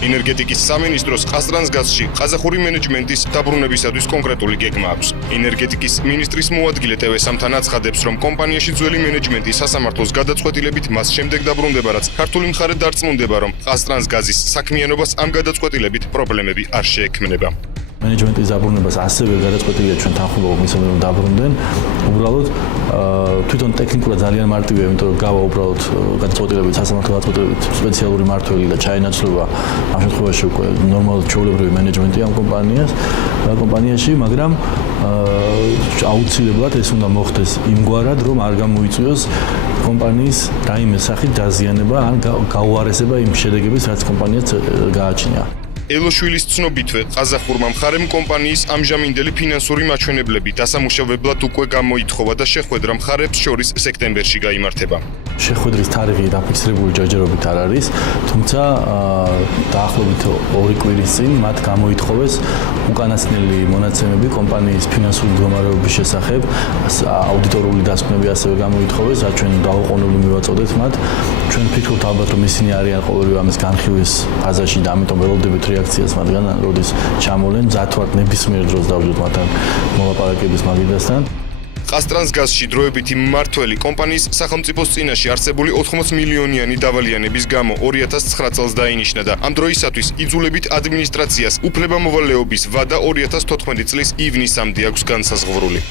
ენერგეტიკის სამინისტროს ყაზტრანსგაზში ყაზახური მენეჯმენტის დაბრუნებისათვის კონკრეტული გეგმა აქვს. ენერგეტიკის მინისტრის მოადგილე TV-სამთან აცხადებს, რომ კომპანიაში ძველი მენეჯმენტი სასამართლოს გადაწყვეტილებით მას შემდეგ დაბრუნდება, რაც ქართული მხარე დარწმუნდება, რომ ყაზტრანსგაზის საქმიანობას ამ გადაწყვეტილებით პრობლემები არ შეექმნება. მენეჯმენტის დაბრუნებას ასევე გადაწყვეტილია ჩვენ თანხმობა მისცემენ რომ დაბრუნდნენ. უბრალოდ თვითონ ტექნიკურად ძალიან მარტივია, იმიტომ რომ გავა უბრალოდ გადაწყვეტილებით, სასამართლო გადაწყვეტილებით სპეციალური მართველი და ჩაენაცვლება ამ შემთხვევაში უკვე ნორმალურად ჩვეულებრივი მენეჯმენტი ამ კომპანიაში, მაგრამ აუცილებლად ეს უნდა მოხდეს იმგვარად, რომ არ გამოიწვიოს კომპანიის რაიმე სახით დაზიანება ან გაუარესება იმ შედეგების, რაც კომპანიაც გააჩნია. ელოშვილის ცნობითვე ყაზახურმა მხარემ კომპანიის ამჟამინდელი ფინანსური მაჩვენებლები დასამუშავებლად უკვე გამოითხოვა და შეხვედრა მხარებს შორის სექტემბერში გაიმართება. შეხვედრის თარიღი დაფიქსირებული ჯერჯერობით არ არის, თუმცა დაახლოებით 2 კვირის წინ მათ გამოითხოვეს უკანასკნელი მონაცემები კომპანიის ფინანსური მდგომარეობის შესახებ, აუდიტორული დასკვნები ასევე გამოითხოვეს, რაც ჩვენ დაუყოვნებლივ მივაწოდეთ მათ. ჩვენ ვფიქრობთ ალბათ, რომ ისინი არიან ყოველივე ამის განხილვის ფაზაში და ამიტომ ველოდებით რეაქციას მათგან, როდის ჩამოვლენ, მზად ვართ ნებისმიერ დროს დავждოთ მათთან მოლაპარაკების მაგიდასთან. ყაზტრანსგაზში დროებითი მმართველი კომპანიის სახელმწიფოს წინაშე არსებული 80 მილიონიანი დავალიანების გამო 2009 წელს დაინიშნა და ამ დროისათვის იძულებით ადმინისტრაციას უფლებამოვალეობის ვადა 2014 წლის ივნისამდე აქვს განსაზღვრული.